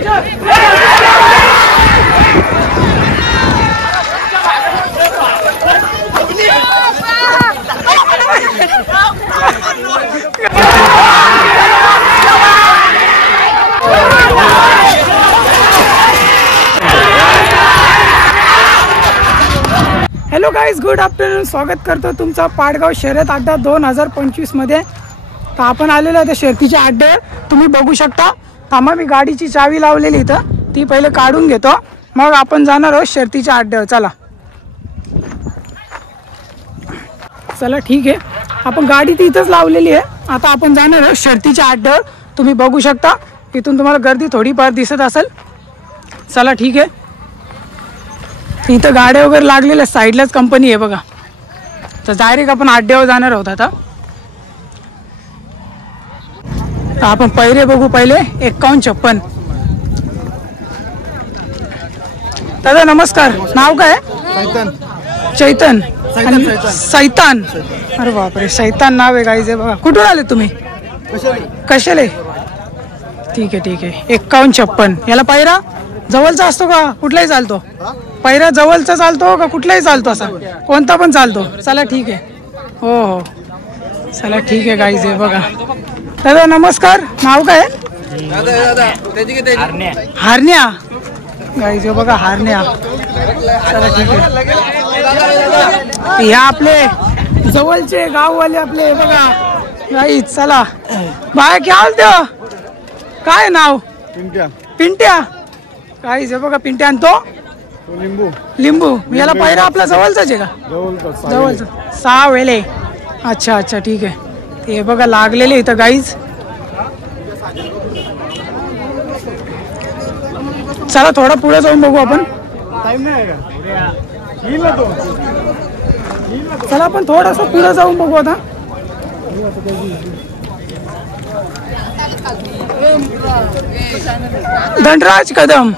Hello guys, good afternoon. स्वागत करतो तुमचा पाडगाव शर्यत अड्डा 2025 मध्ये. तर आपण आलेलो आहे त्या शर्यतीच्या अड्ड्यावर. तुम्ही बघू शकता. थांबा, मी गाडीची चावी लावलेली इथं, ती पहिले काढून घेतो, मग आपण जाणार आहोत शर्यतीच्या अड्ड्यावर. चला चला ठीक आहे. आपण गाडी ती इथंच लावलेली आहे. आता आपण जाणार आहोत शर्यतीच्या अड्ड्यावर. तुम्ही बघू शकता, इथून तुम्हाला गर्दी थोडीफार दिसत असेल. चला ठीक आहे. इथं गाड्या वगैरे लागलेल्या, साईडलाच कंपनी आहे बघा. तर डायरेक्ट आपण अड्ड्यावर जाणार आहोत. आता आपण पहिरे बघू. पहिले 51-56. दादा नमस्कार. नाव काय? चैतन. सैतान. अरे बापरे, सैतान नाव आहे गाईज. बघा, कुठून आले तुम्ही? कशाले? ठीक आहे ठीक आहे. 51-56. याला पहिरा जवळचा असतो का कुठलाही चालतो? पहिरा जवळचा चालतो का कुठलाही चालतो? असा कोणता पण चालतो. चला ठीक आहे. हो हो चला ठीक आहे गाईज. आहे बघा. दादा नमस्कार. नाव काय? हारण्या. गाईज बघा, हारण्या. चला ठीक आहे. ह्या आपले जवळचे गाववाले आपले बघा गाईज. चला बाय, क्या बोलतो? काय नाव? पिंट्या. गाईज बघा, पिंट्या. आणि तो लिंबू. याला पहिरा आपला जवळचाच आहे का? जवळचा. 6 वेळे. अच्छा अच्छा ठीक आहे. ते बघा लागलेले इथं गाईज. चला थोडा पुढे जाऊन बघू आपण. चला आपण थोडासा पुढे जाऊन बघू आता. धनराज कदम.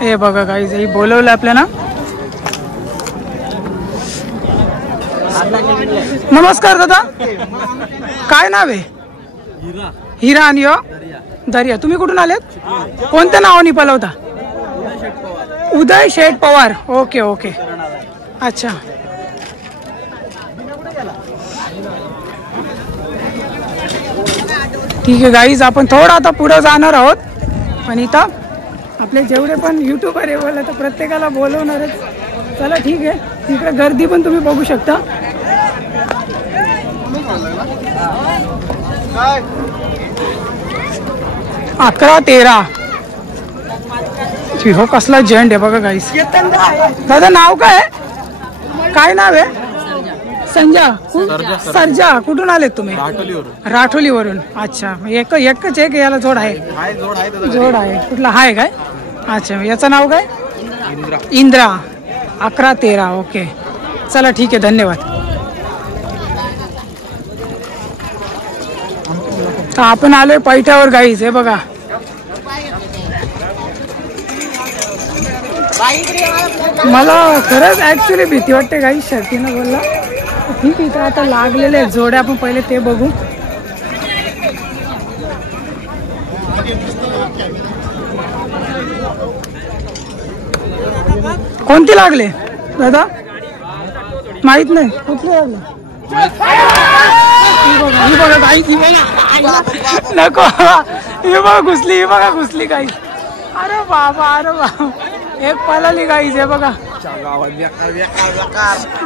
हे बघा गाईज, हे बोलवलं आपल्याला. नमस्कार दादा, काय नाव आहे? हिरा. आणि दर्या. तुम्ही कुठून आलेत? कोणत्या नावाने पलवता? उदय शेठ पवार. Okay okay. अच्छा ठीक आहे गाईज. आपण थोडं आता पुढे जाणार आहोत. पण इथं आपले जेवढे पण यूट्यूबर आहे बोला, तर प्रत्येकाला बोलवणारच. चला ठीक आहे. तिकडे गर्दी पण तुम्ही बघू शकता. अकरा 13. हो कसला जंड आहे बघा गाईस. दादा नाव काय? काय नाव आहे? संजा. सरजा. कुठून आलेत तुम्ही? राठोलीवरून. अच्छा, एकच एक याला जोड आहे? जोड आहे. कुठला आहे काय? अच्छा, याचं नाव काय? इंद्रा. 11 13. ओके चला ठीक आहे, धन्यवाद. तर आपण आलोय पैठ्यावर गाईज. हे बघा, मला खरंच ऍक्च्युली भीती वाटते गाई शर्तीनं बोलला. ठीक आहे, तर आता लागलेले जोड्या आपण पहिले ते बघू. कोणती लागले दादा? माहित नाही कुठली लागले. ही बघा गाई, नको. ही बघा घुसली, ही बघा घुसली गाई. अरे बाबा, अरे बाबा, एक पळाली गाईच. हे बघा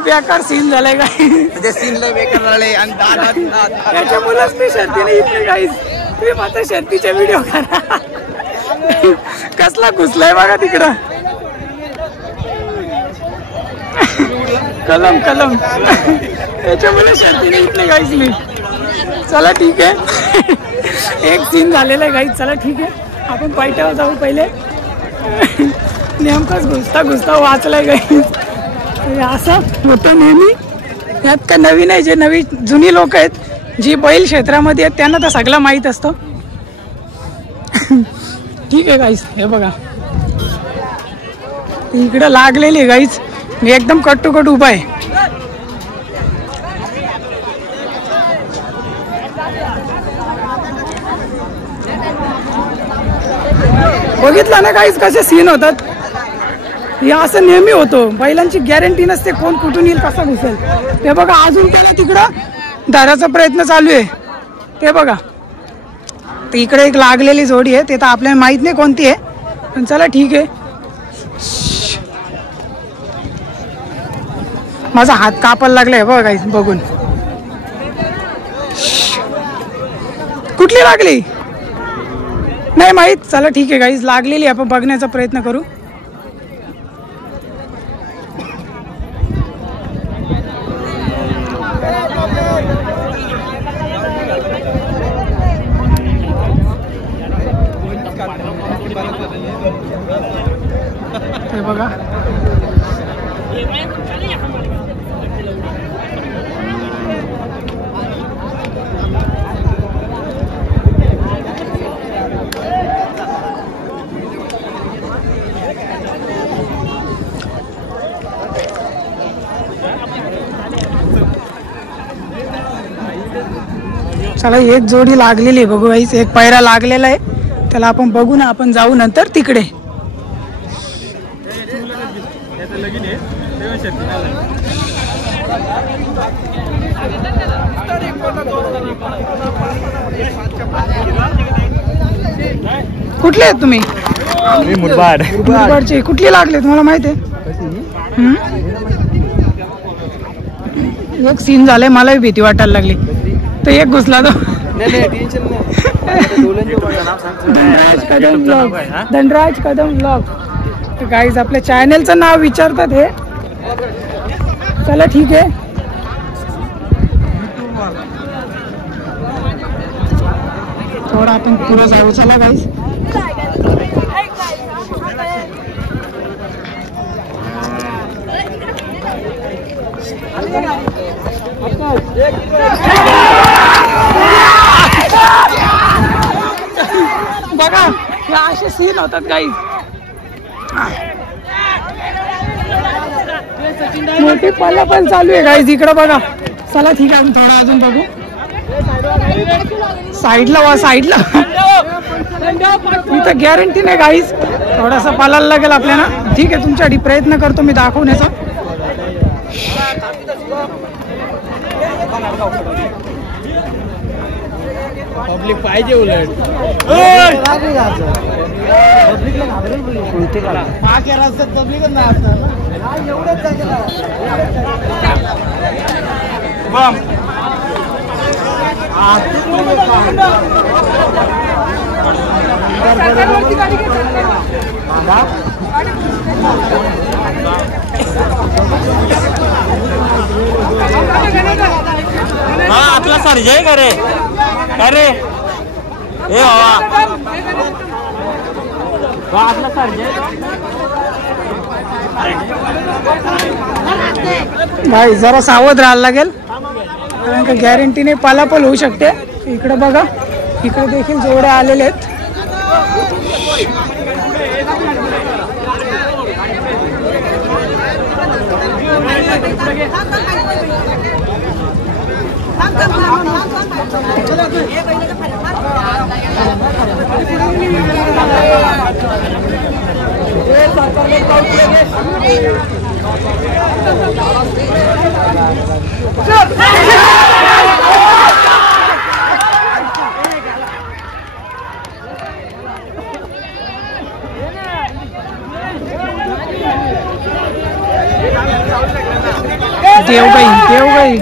बेकार सीन झालाय गाई. त्याच्यामुळेच मी शर्तीने इथे गाईच. तुम्ही मात्र शर्तीचा व्हिडिओ करा. कसला घुसलाय बघा तिकडं. कलम कलम. त्याच्यामुळे शर्तीने इथले गाईच मी. चला ठीक आहे, एक सीन झालेला आहे गाईच. चला ठीक आहे, आपण पैठ्यावर जाऊ पहिले. नेमकाच घुसता घुसता वाचलाय गाईच. असं होतं नेहमी. यात का नवीन आहे, जे नवीन जुनी लोक आहेत जी बैल क्षेत्रामध्ये आहेत त्यांना तर सगळं माहीत असतं. ठीक आहे गाईच. हे बघा इकडं लागलेली गाईच. मी एकदम कट टू कट उभा आहे. बघितलं ना काहीच कसे सीन होतात. हे असं नेहमी होतो, बैलांची गॅरंटी नसते कोण कुठून येईल कसा घुसेल. ते बघा अजून त्याला तिकडं धरायचा प्रयत्न चालू आहे. ते बघा तर इकडे एक लागलेली जोडी आहे, ते तर आपल्याला माहित नाही कोणती आहे, पण चला ठीक आहे. माझा हात कापायला लागलाय बघा गाईस बघून. कुठली लागली नाही माहित. चला ठीक आहे गाईस, लागलेली आपण बघण्याचा प्रयत्न करू. ते बघा चला एक जोडी लागलेली आहे बघू गाईस. एक पैरा लागलेला आहे, त्याला आपण बघू ना. आपण जाऊ नंतर तिकडे. कुठले आहेत तुम्ही? मुरबाडचे. कुठली लागले तुम्हाला माहिती आहे? एक सीन झालंय, मलाही भीती वाटायला लागली. तो एक घुसला तो. धनराज कदम ब्लॉग. गाईज आपल्या चॅनलचं नाव विचारतात हे. चला ठीक आहे. थोडा आपण पुढे जाऊ. चला गाईज. बघा हे असे सीन होतात गाईज. मोठी पल्ला पण चालू आहे गाईज इकडं बघा. चला ठीक आहे, थोडा अजून बघू. साईडला वा साईडला. इथं गॅरंटी नाही गाईज, थोडासा पालायला लागेल आपल्याला. ठीक आहे, तुमच्यासाठी प्रयत्न करतो मी दाखवण्याचा. पब्लिक पाहिजे उलट. पब्लिकच नाही असणार हाँ आतला सर जय करे करे ए बाबा आतला सर जय भाई जरा सावध राहायला लागेल, कारण का गॅरंटीने पालापल होऊ शकते. इकडे बघा, इकडे देखील जोड्या आलेले आहेत. देव गई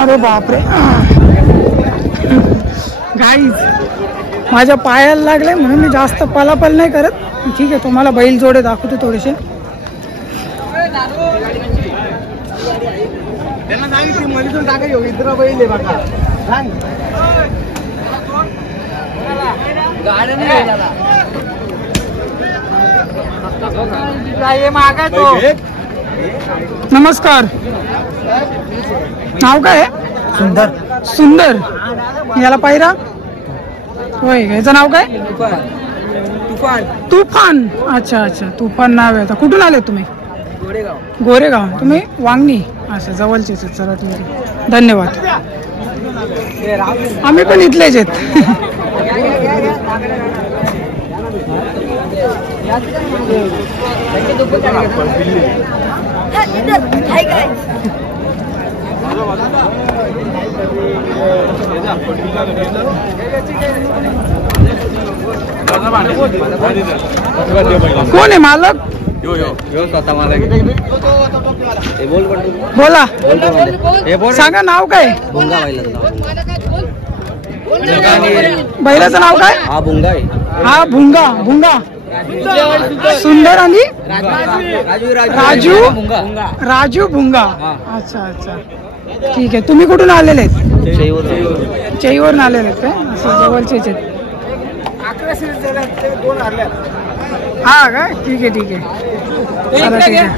अरे बापरे गाईज, माझ्या पायाला लागले म्हणून मी जास्त पलापल नाही करत. ठीक आहे, तुम्हाला बैल जोडे दाखवते थोडेसे. त्यांना सांगितलं मधून टाकाय इतर बैल आहे बघा. सांग नमस्कार, नाव काय आहे? सुंदर. सुंदर. याला पायरा होय, याचं नाव काय? तुफान. तुफान. अच्छा अच्छा, तुफान नाव आहे. आता कुठून आले तुम्ही? गोरेगाव. तुम्ही वांगणी? अच्छा, जवळचेच आहेत. चला तुम्ही, धन्यवाद. आम्ही पण इथलेच आहेत. कोण आहे मालक? बोला, सांगा नाव काय? बैलाचं नाव काय? हा भुंगा आहे. हा भुंगा. भुंगा. सुंदर आणि राजू. राजू भुंगा. अच्छा अच्छा, ठीक आहे. तुम्ही कुठून आलेले आहेत? चईवरून आलेले आहेत काय? असं जवळचेच आहेत. हा का? ठीक आहे ठीक आहे. चला, ठीक आहे.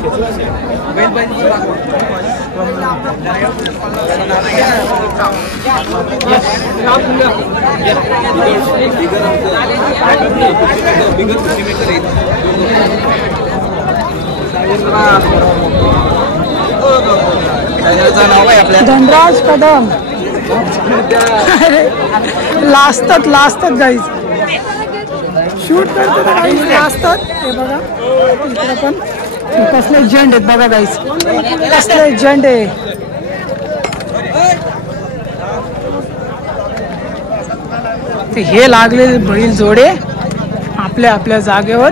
धनराज कदम. लाजतात गाईज. शूट करतात गाईज, लाजतात. हे बघा इकडे पण कसले झेंड आहेत बघा गाईज, कसले झेंड आहे. हे लागलेले बैल जोडे आपल्या आपल्या जागेवर.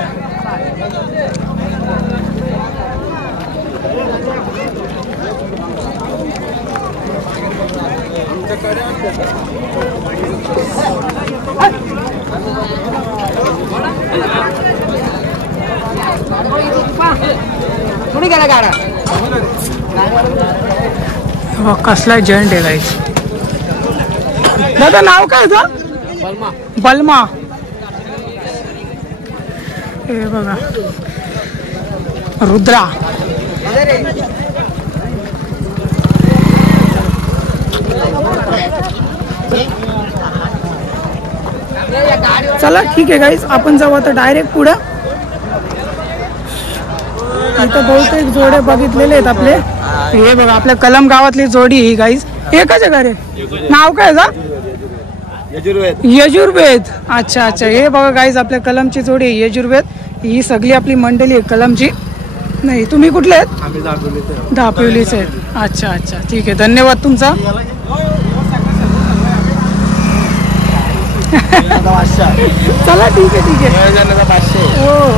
कसला जॉईंट आहे गाईज. दादा नाव काय होतं? बलमा. हे बघा रुद्रा. चला ठीक आहे गाईज, आपण जाऊ आता डायरेक्ट पुढं. इथं बहुतेक जोडे बघितलेले आहेत आपले. हे बघा आपल्या कलम गावातली जोडी ही गाईज. एकच आहे रे. नाव काय का? यजुर्वेद. अच्छा अच्छा, हे बघा गाईज आपल्या कलमची जोडी आहे यजुर्वेद. ही सगळी आपली मंडळी आहे कलमची. नाही, तुम्ही कुठले आहेत? दापिवलीचे आहेत. अच्छा अच्छा, ठीक आहे, धन्यवाद तुमचा. चला ठीक आहे ठीक आहे. हो हो,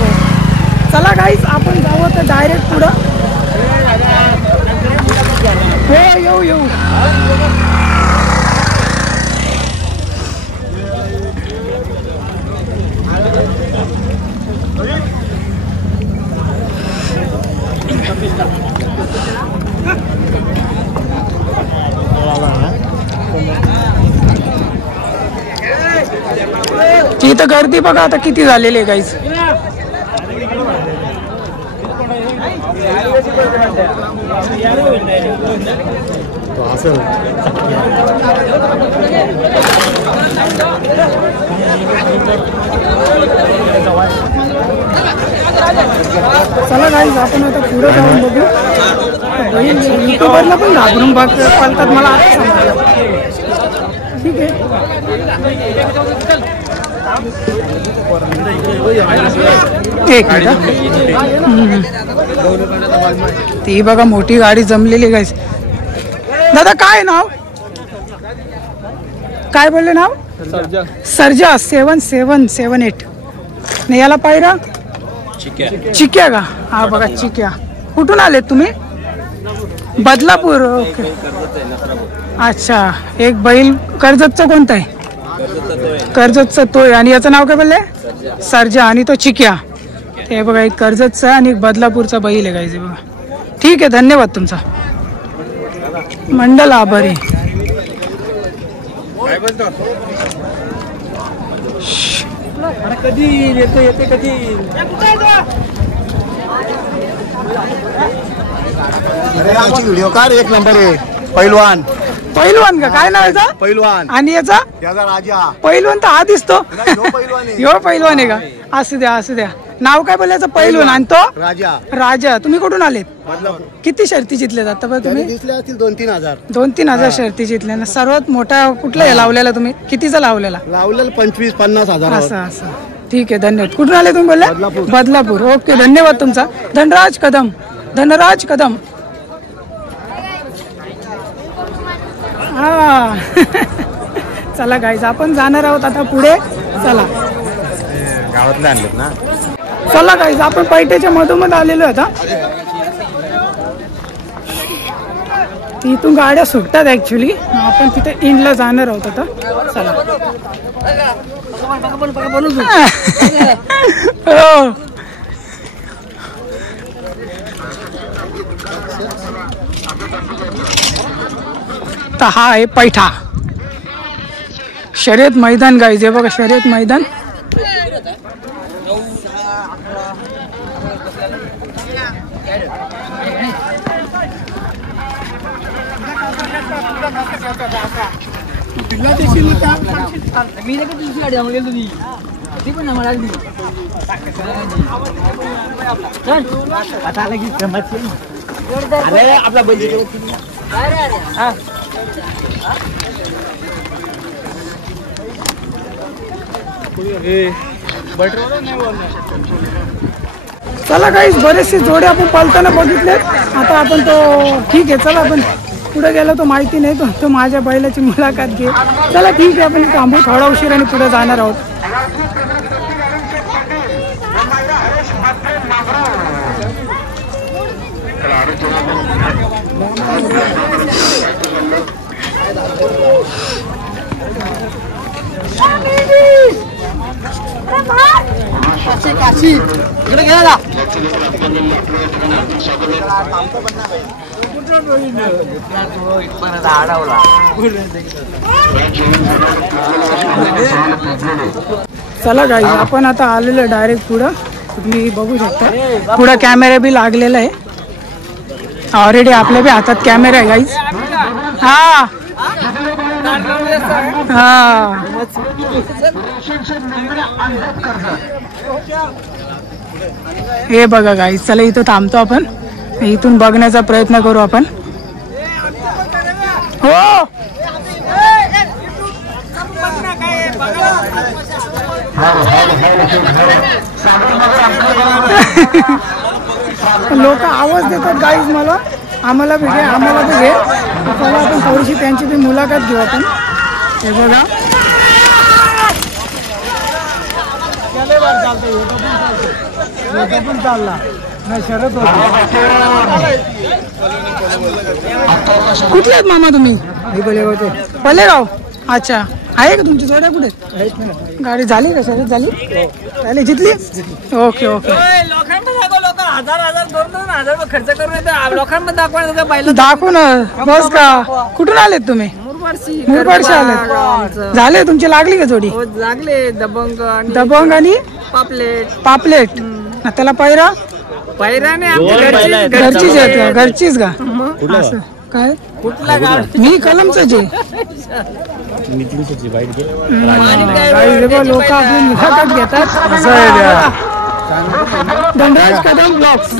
चला गाईज आपण जाऊ आता डायरेक्ट पुढं. हो येऊ. इथं गर्दी बघा आता किती झालेली आहे गाईज. चला गाईज आपण आता पुढे जाऊन बघू. युट्यूबरला पण घाबरून पालतात मला आता समजलं. ठीक आहे. एक मिनिट. ती बघा मोठी गाडी जमलेली गाईज. दादा काय नाव काय बोलले नाव? सर्जा 7778. नाही याला पायरा चिक्या का? हा बघा चिक्या. कुठून आलेत तुम्ही? बदलापूर. ओके अच्छा. एक बैल कर्जतचं कोणतं आहे? कर्जतचा तोय. आणि याचं नाव काय बोलले? सर्जा. आणि तो चिक्या. हे बघा एक कर्जतचा आणि एक बदलापूरचा बैल आहे गाईज बघा. ठीक आहे धन्यवाद तुमचा. मंडल आभारी. कधी येते कधी व्हिडिओ काढ. एक नंबर आहे. पैलवान का? काय नाव याचा? पैलवान. आणि याचा राजा. पैलवान तर हा दिसतो. पैलवान आहे. यो पैलवान आहे का? असू द्या असू द्या. नाव काय बोलायचं? पैलवान. आणि तो राजा. तुम्ही कुठून आलेत? किती शर्ती जितले जातात बरं तुम्ही? दिसले असतील 2-3 हजार. 2-3 शर्ती जितल्या ना. सर्वात मोठा कुठला हे लावलेला तुम्ही? कितीचा लावलेला? लावलेलं 25-50 हजार. असं. ठीक आहे धन्यवाद. कुठून आले तुम्ही बोलले? बदलापूर. ओके धन्यवाद तुमचा. धनराज कदम. हा चला गाईज आपण जाणार आहोत आता पुढे. चला गावातले आणलेत ना. चला गाईज आपण पैठेच्या मधोमध आलेलो आता. इथून गाड्या सुटतात ऍक्च्युली. आपण तिथे इंडला जाणार आहोत आता. चला हो. तर हा आहे पैठा शर्यत मैदान गाईज. हे बघा शर्यत मैदान. आपला चला गाईज बरेचसे जोडे आपण पालताना बघितले. आता आपण तो ठीक आहे. चला आपण पुढे गेलो तो माहिती नाही. तो माझ्या बैलाची मुलाखत घे. चला ठीक आहे आपण थांबू थोडा उशीर आणि पुढे जाणार आहोत. इकडे गेला. चला गाईज आपण आता आलेलो डायरेक्ट पुढं. तुम्ही बघू शकता पुढं कॅमेरा बी लागलेला आहे ऑलरेडी. आपल्या बी हातात कॅमेरा आहे गाईज. हा हे बघा गाईज. चला इथं थांबतो आपण. इथून बघण्याचा प्रयत्न करू आपण. हो लोक आवाज देतात गाईज मला. आम्हाला बी घे आम्हाला बी घे. चला आपण थोडीशी त्यांची बी मुलाखत घेऊ आपण. हे बघा चालला शरद. कुठले आहेत मामा तुम्ही? पलेगाव. अच्छा आहे का तुमची जोड्या कुठे? गाडी झाली का शर्यत? झाली जितली. Okay okay. खर्च करून लोकांना दाखवा. दाखवू ना बस का. कुठून आलेत तुम्ही? मुरबाडशी आले झाले तुमची लागली का जोडी लागले दबंग आणि पापलेट पापलेट त्याला पैरा पैराने घरचीच आहेत का घरचीच का असं काय मी कलमच लोक आपली मुलाखत घेतात Dhanraj Kadam blogs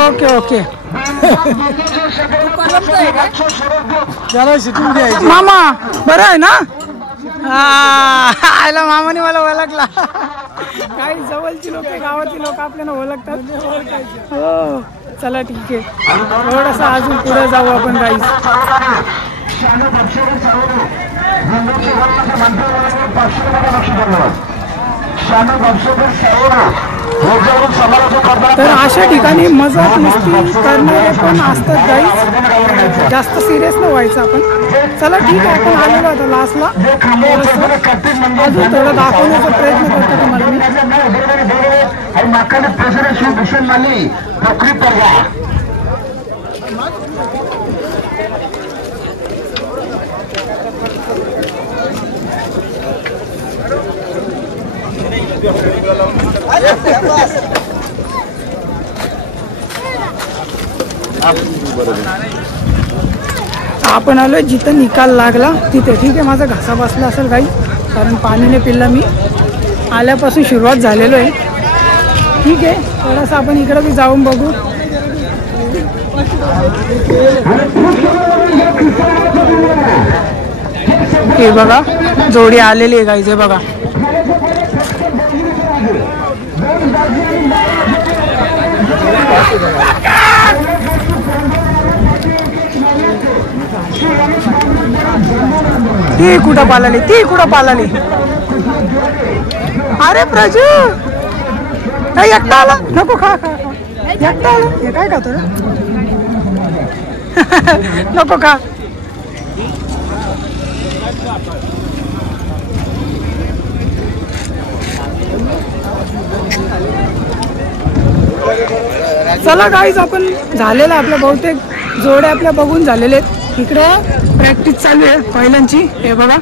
okay okay मामा बरं आहे ना आयला मामाने मला ओळखला काही जवळची लोक गावातली लोक आपल्याला ओळखतात हो चला ठीक आहे थोडंसं अजून पुढे जाऊ आपण गाईस तर अशा ठिकाणी मजाक मस्ती करणारे पण असतात गाईस जास्त सिरियस न व्हायचं आपण चला ठीक आहे आपण आलेलो आता लास्टला अजून थोडं दाखवण्याचा प्रयत्न करतो तुम्हाला मी आपण आलोय जिथं निकाल लागला तिथे ठीक आहे माझा घासा बसला असेल काही कारण पाणीने पिल्ला मी आल्यापासून सुरुवात झालेलो आहे ठीक आहे थोडंसं आपण इकडं बी जाऊन बघू हे बघा जोडी आलेली आहे गाईज हे बघा ती कुठं पालाली अरे प्रजू काही एकटा आला नको खा एकटा आला हे काय खातो नको खा चला गाईज आपण झालेलं आपल्या बहुतेक जोड्या आपल्या बघून झालेले आहेत इकडे प्रॅक्टिस चालू आहे पहिल्यांची हे बघा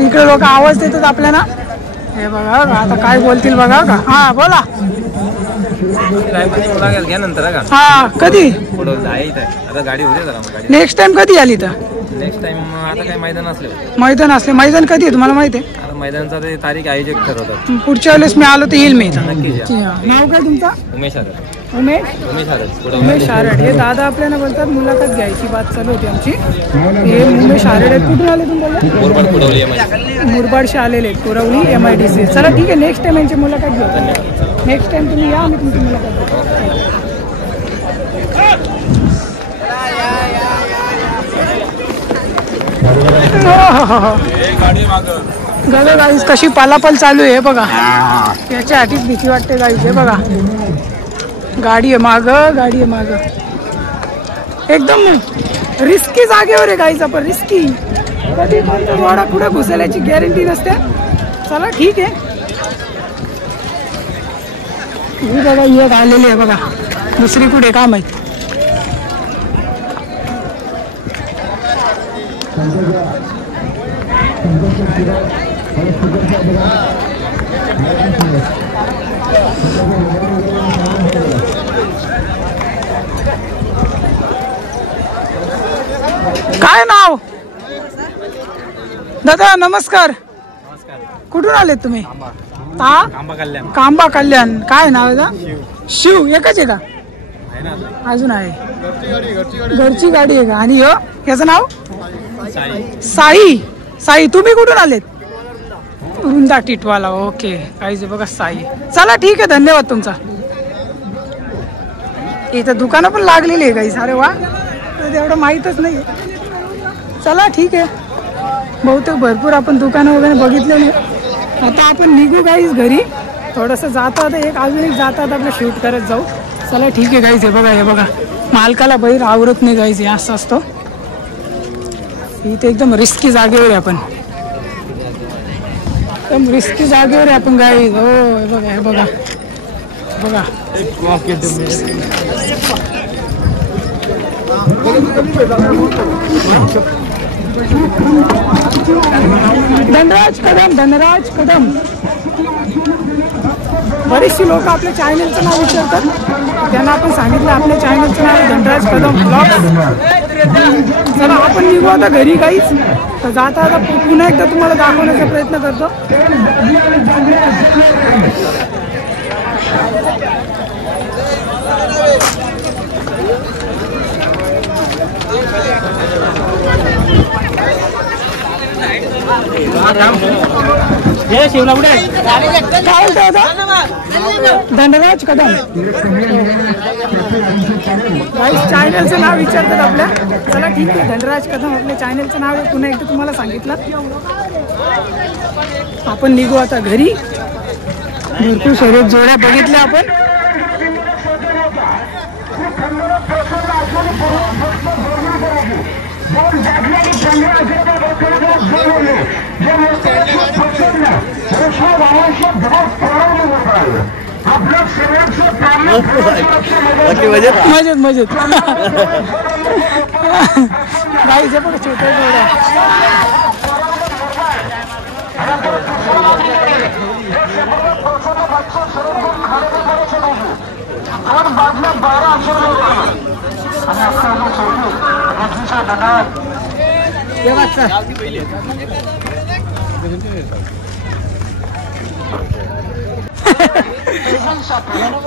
इकडे लोक आवाज देतात आपल्याला हे बघा आता काय बोलतील बघा का हा बोला हा कधी नेक्स्ट टाइम कधी आली तर नेक्स्ट टाइम आता काय मैदान असले मैदान कधी आहे तुम्हाला माहिती आहे मैदानाचा तारीख आयोजक ठरवतात पुढच्या वेळेस मी आलो तर येईल मी नक्कीच नाव काय तुमचा उमेश उमेश आरड हे दादा आपल्याला बोलतात मुलाखत घ्यायची बात चालू होती आमची हे उमेश आरड आहेत कुठून आले तुम्हाला मुरबाडशी आलेले आहेत कुरवली MIDC चला ठीक आहे नेक्स्ट टाइम यांची मुलाखत घेऊ नेक्स्ट टाइम तुम्ही या मी तुमची मुलाखत गगा गाईस कशी पालापल चालू आहे बघा याच्या आठीच भीती वाटते गाईस हे बघा गाडी आहे माग एकदम रिस्की जागेवर आहे गाईस आपण रिस्की कधी कोणता वाडा पुढे घुसल्याची गॅरंटी नसते चला ठीक आहे ही बघा एक आलेली आहे बघा दुसरी कुठे का माहिती काय नाव दादा नमस्कार कुठून आलेत तुम्ही कांबा कल्याण काय नाव आहे शिव एकच आहे का अजून आहे घरची गाडी आहे का आणि याचं नाव साई तुम्ही कुठून आलेत वृंदा टिटवाला ओके काहीच बघा साई चला ठीक आहे धन्यवाद तुमचा इथं दुकानं पण लागलेली आहे काही अरे वा एवढं माहीतच नाही चला ठीक आहे बहुतेक भरपूर आपण दुकानं वगैरे बघितलेली आता आपण निघू गाईस घरी थोडंसं जातात अजून एक जातात आपलं शूट करत जाऊ चला ठीक आहे गाईस हे बघा मालकाला बैल आवरत नाही गाईस हे असं असतं इथे एकदम रिस्की जागेवर आहे आपण एकदम रिस्की जागेवर आहे आपण गाईस हो हे बघा धनराज कदम, धनराज कदम. बरीचशी लोक आपल्या चॅनलचं नाव विचारतात, त्यांना आपण सांगितलं आपल्या चॅनलचं नाव आहे धनराज कदम ब्लॉग्स. चला आपण निघू आता घरी काहीच. तर जाता आता पुन्हा एकदा तुम्हाला दाखवण्याचा प्रयत्न करतो. शिवला कुठे काय बोलतो आता? धनराज कदम चॅनलचं नाव विचारतात आपल्या. चला ठीक आहे, धनराज कदम आपल्या चॅनलचं नाव आहे. पुन्हा एकदा तुम्हाला सांगितलं. आपण निघू आता घरी. भरपूर शर्यत जोड्या बघितल्या आपण. मजेत मजेत गाईचे बघ छोटे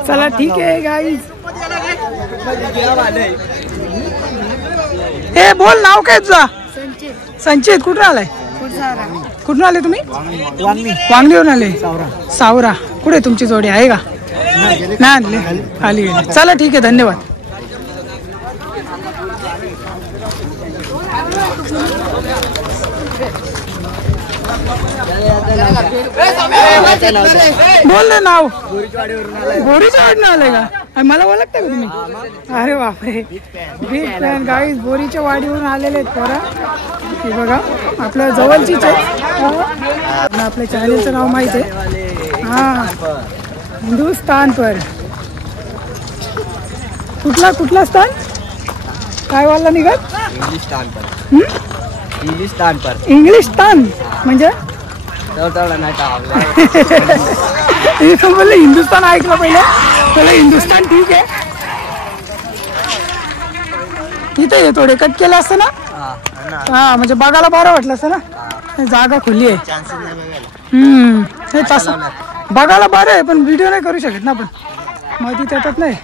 चला ठीक आहे गाईज. हे बोल नाव काय तुझा? संचित. कुठून आलाय? कुठून आले तुम्ही? वांगलीवरून आले. सावरा. कुठे तुमची जोडी आहे का? नाही आणले, खाली गेले. चला ठीक आहे, धन्यवाद. बोल ना नाव. बोरीच्या वाडीनं आले का? मला ओळखता का तुम्ही? अरे बापरे, बिग फॅन गाईज. बोरीच्या वाडीवरून आलेले आहेत पोरा. हे बघा आपल्या जवळचीच आहे. आपल्या चॅनलचं नाव माहित आहे. हा, हिंदुस्तान पर. कुठला स्थान? काय वाला निघत? इंग्लिशस्तान म्हणजे बोलले हिंदुस्तान ऐकलं पहिलं. पहिलं हिंदुस्तान ठीक आहे. इथे थोडे कट केलं असतं ना. हा म्हणजे बघायला बरं वाटलं असतं ना. जागा खुली आहे. हे तसं बघायला बरं आहे, पण व्हिडिओ नाही करू शकत ना आपण. मध्ये त्याच्यात नाही.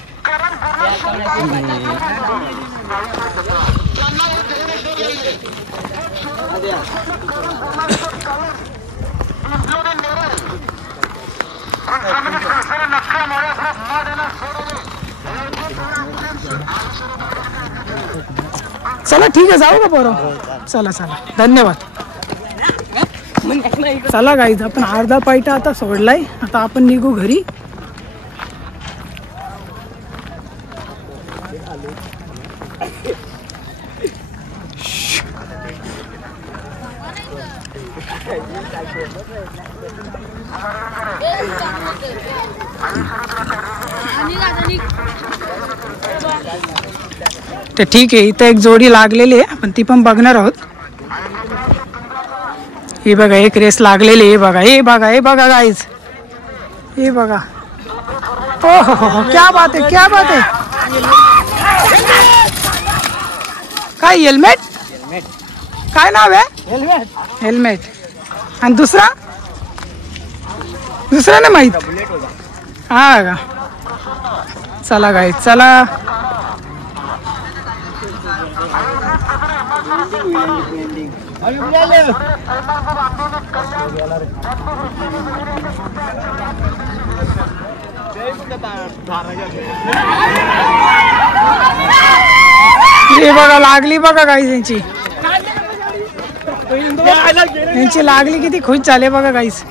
चला ठीक आहे, जाऊ का पोरं? चला चला, धन्यवाद. चला गाईज, आपण अर्धा पायटा आता सोडलाय. आता आपण निघू घरी. तर ठीक आहे, इथं एक जोडी लागलेली आहे, आपण ती पण बघणार आहोत. हे बघा एक रेस लागलेली. हे बघा, हे बघा, हे बघा गाईज, हे बघा. हो हो हो, क्या बात आहे, क्या बात आहे. काय हेल्मेट? काय नाव आहे? हेल्मेट. आणि दुसरा नाही माहित. हा का? चला गाईज, चला. हे बघा लागली बघा गाईज यांची. यांची लागली, किती खुश झाले बघा गाईज.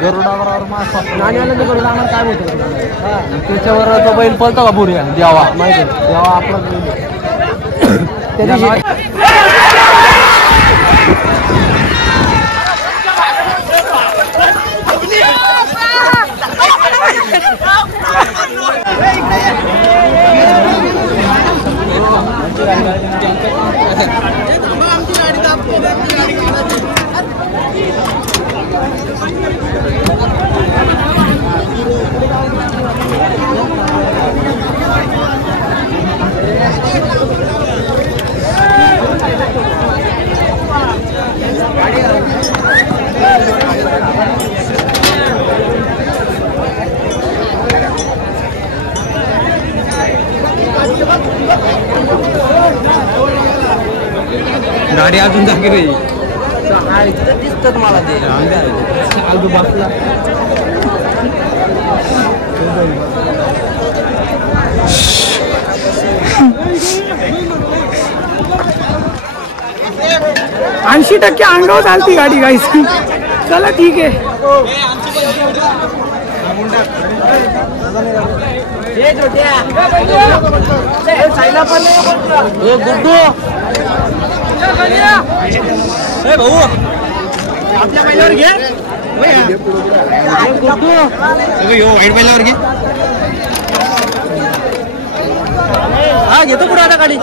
गरुडावर गरुडावर काय होतं त्याच्यावर तो बैल पळतो का भुऱ्या देवा माहिती देवा आपला गाडी अजून जागी रे दिसतात मला ते आजूबाजूला ऐंशी टक्के अंगावर चालती गाडी गाईस. चला ठीक आहे. भाऊ आपल्या बैलावर घे वाईट बैलावर घे. हा घेतो पुढे आता गाडी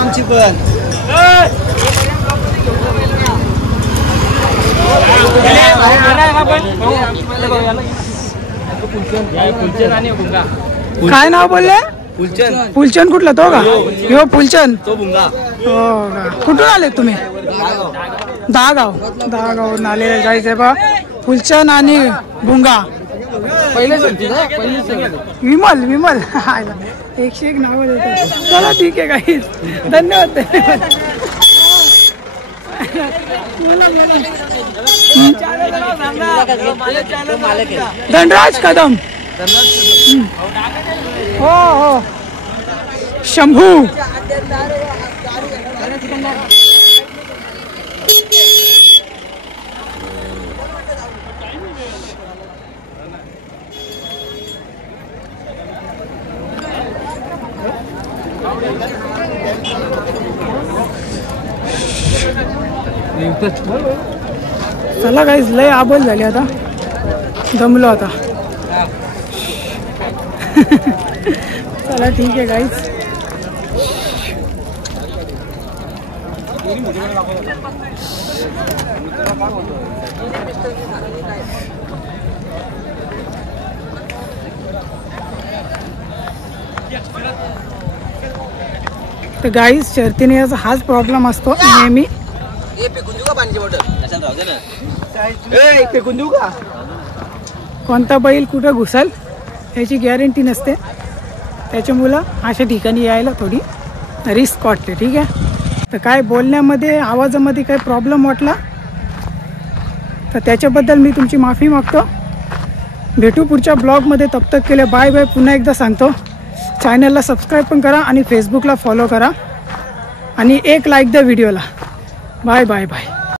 आमची पण काय नाव बोलले? फुलचंद. फुलचंद कुठला तो का? हो फुलचंद. तो भुंगा. हो का? कुठून आले तुम्ही? दहागाव आले जायचंय बा. फुलचंद आणि भुंगा. विमल 101 नाव देतात. चला ठीक आहे काही. धन्यवाद. धनराज कदम. हो शंभू. चला काहीच लय आबल झाली आता. दमलो आता. चला ठीक आहे काहीच. तर गाईस शर्तीने याचा हाच प्रॉब्लेम असतो नेहमी. कोणता बैल कुठं घुसल याची गॅरंटी नसते. त्याच्यामुळं अशा ठिकाणी यायला थोडी रिस्क वाटते. ठीक आहे. तर काय बोलण्यामध्ये आवाजामध्ये काही प्रॉब्लेम वाटला तर त्याच्याबद्दल मी तुमची माफी मागतो. भेटू पुढच्या ब्लॉगमध्ये. तब तक केले बाय बाय. पुन्हा एकदा सांगतो चॅनलला सबस्क्राईब पण करा आणि फेसबुकला फॉलो करा. आणि एक लाईक द्या व्हिडिओला. Bye bye bye.